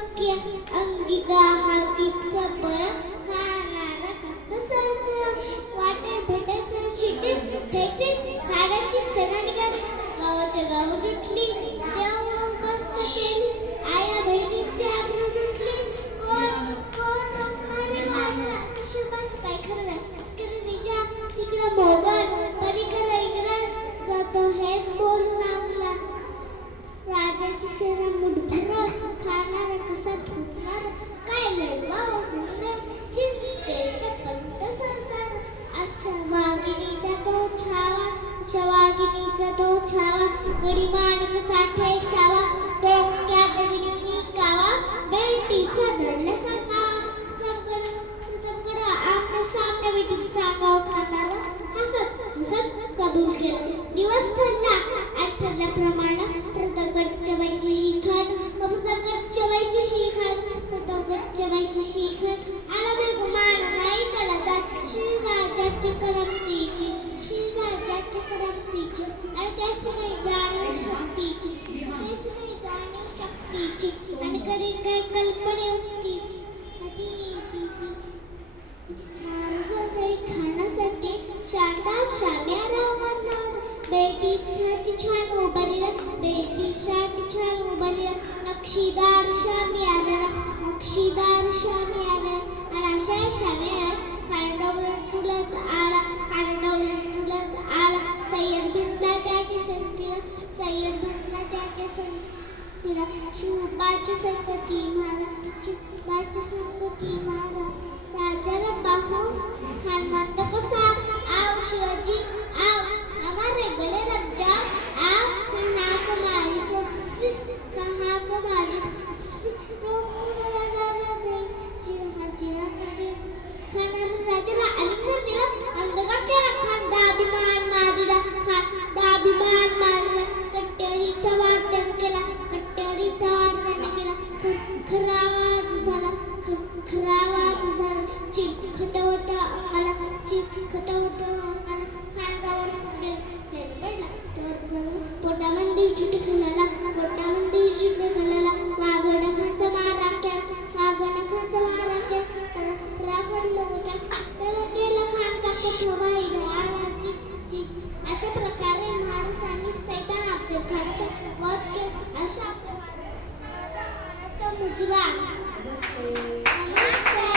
सख्या अंगिदा हळदीचा बळ खाणारा तसंच वाटेल भेटायचं शिटीत ठेचीत खाण्याची सणा निघाली गावाच्या गावात उठली देव मस्त केली आया बहिणीच्या आबरू लुटली कोण कोण रोखणारे वाला शुभाचं काय खरं नाही तिकडे निजा तिकडे मोगल पलीकडे इंग्रज जातो हेच बोलून आपला राजाची सेना मुठभर खाणार कसा धुणार काय लढवा होणार चिंतेत पंत सरदार अशा वाघिणीचा तो छावा गडीमाणक साठे चावा डोक्यात दगडी कावा बेटीचा धडला सांगावा तुझ्याकडं आमने सामने बेटी सांगाव खाणार हसत हसत कबूल केलं दिवस ठरला आणि ठरल्याप्रमाणे प्रतापगडच्या बाईची शिखण प्रतापगडच्या शिखण आला बेगुमान नाही त्याला जात श्रीराजाची करमतीची आणि त्याच नाही जाणीव शक्तीची आणि करीन काही कल्पनेतीची महाराजांनी खाण्यासाठी शानदार शाम्या रावणावर बेटीसाठी छान उभारलेला नक्षीदार शाम्याला आणि अशा शाम्याला खांडवलं तुलत आला सय्यद भिंडला त्याच्या संगतीला शिवबाची संगती मारा राजाला पाहून हनुमंत कसा आव शिवाजी आव हमारे बड़े लग जा आव कहाँ कमाली तो हसी रोहूला दादा दे खानाला राजाला आलिंगन दिलं अंधका केला खान दाभिमान मारला कट्यारीचा वादन केला खरा आवाज झाला चिखत होता अंगाला खाण्यावर पडला तर पोटामध्ये चुटकी खायला